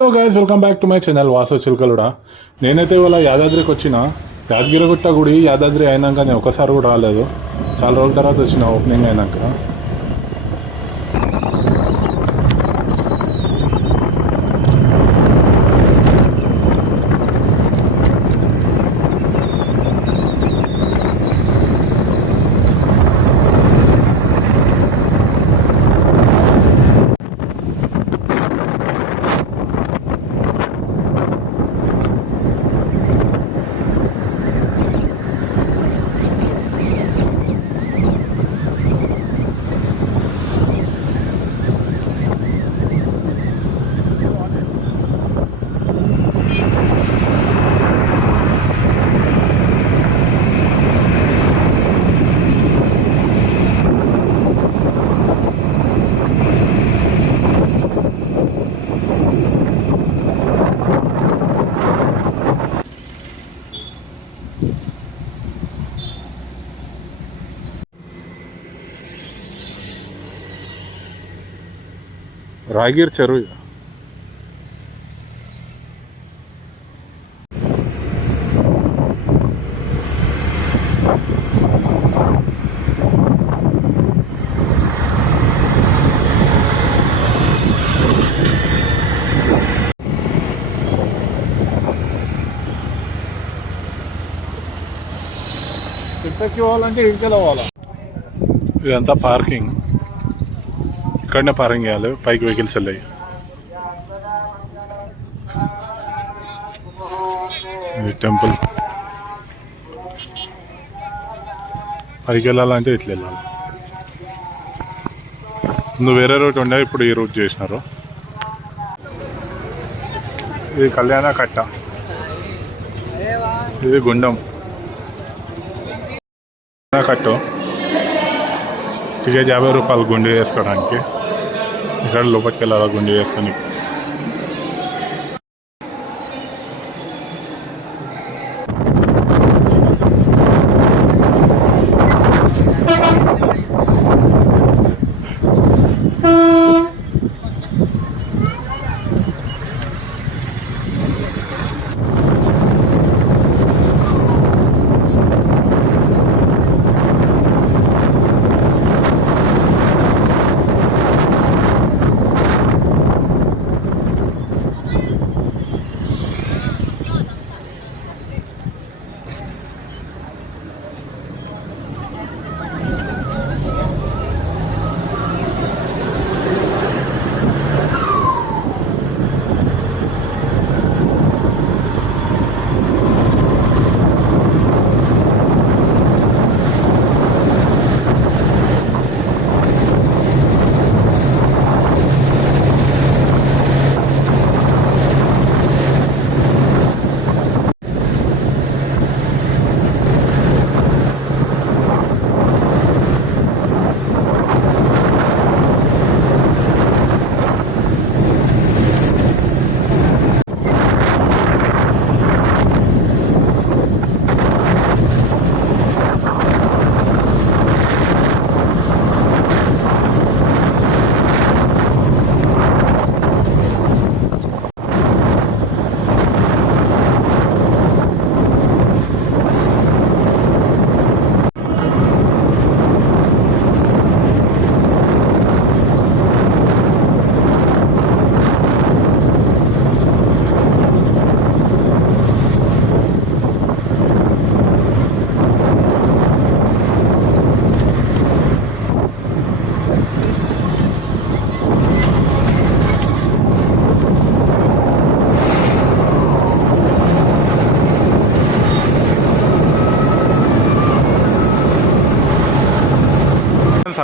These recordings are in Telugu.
Hello guys welcome back to my channel వాసో చిలుకలుడా నేనైతే ఇవాళ యాదాద్రికి వచ్చిన. యాదగిరిగుట్ట గుడి యాదాద్రి అయినాక నేను ఒకసారి కూడా రాలేదు. చాలా రోజుల తర్వాత వచ్చిన ఓపెనింగ్ అయినాక. రాగిర్ చెరువు. ఇక్కడికి పోవాలంటే ఇక్కడికి పోవాలా ఇదంతా పార్కింగ్ ఇక్కడనే పార్కింగ్ చేయాలి పైకి వెహికల్స్ వెళ్ళాయి. ఇది టెంపుల్. పైకి వెళ్ళాలంటే ఇట్లా వెళ్ళాలి. ముందు వేరే రూట్ ఉండే ఇప్పుడు ఈ రూట్ చేసినారు. ఇది కళ్యాణ కట్ట. ఇది గుండం. కట్టు. టికెట్ యాభై రూపాయలు గుండె వేసుకోవడానికి. ఇక్కడ లోపలికి వెళ్ళాలా గుండి వేసుకొని?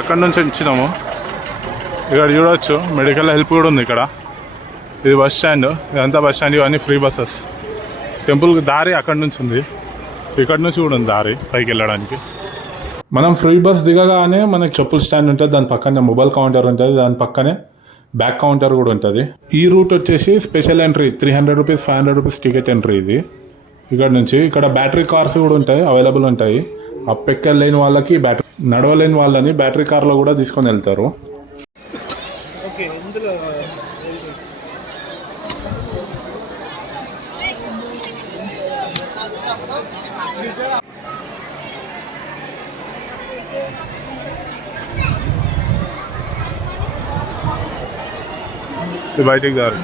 అక్కడ నుంచి వచ్చినాము. ఇక్కడ చూడవచ్చు మెడికల్ హెల్ప్ కూడా ఉంది ఇక్కడ. ఇది బస్ స్టాండ్ ఇదంతా బస్ స్టాండ్ ఇవన్నీ ఫ్రీ బస్సెస్ టెంపుల్కి దారి అక్కడ నుంచి ఉంది. ఇక్కడ నుంచి కూడా ఉంది దారి పైకి వెళ్ళడానికి. మనం ఫ్రీ బస్ దిగగానే మనకి చెప్పుల స్టాండ్ ఉంటుంది దాని పక్కనే మొబైల్ కౌంటర్ ఉంటుంది దాని పక్కనే బ్యాక్ కౌంటర్ కూడా ఉంటుంది. ఈ రూట్ వచ్చేసి special entry three hundred rupees five hundred rupees ticket entry ఇది. ఇక్కడ నుంచి ఇక్కడ బ్యాటరీ కార్స్ కూడా ఉంటాయి అవైలబుల్ ఉంటాయి. అప్ లేని వాళ్ళకి బ్యాటరీ నడవలేని వాళ్ళని బ్యాటరీ కార్లో కూడా తీసుకొని వెళ్తారు. బయటికి దారి.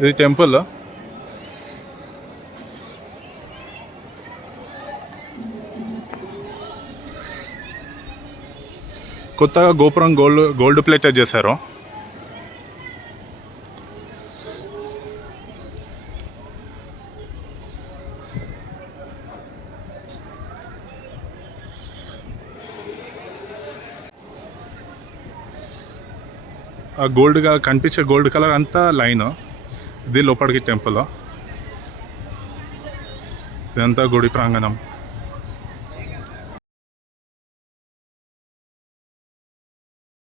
ఇది టెంపుల్ కొత్తగా గోపురం గోల్డ్ గోల్డ్ ప్లేటెడ్ చేశారు. ఆ గోల్డ్గా కనిపించే గోల్డ్ కలర్ అంతా లైన్. ఇది లోపలికి టెంపుల్. ఇదంతా గుడి ప్రాంగణం.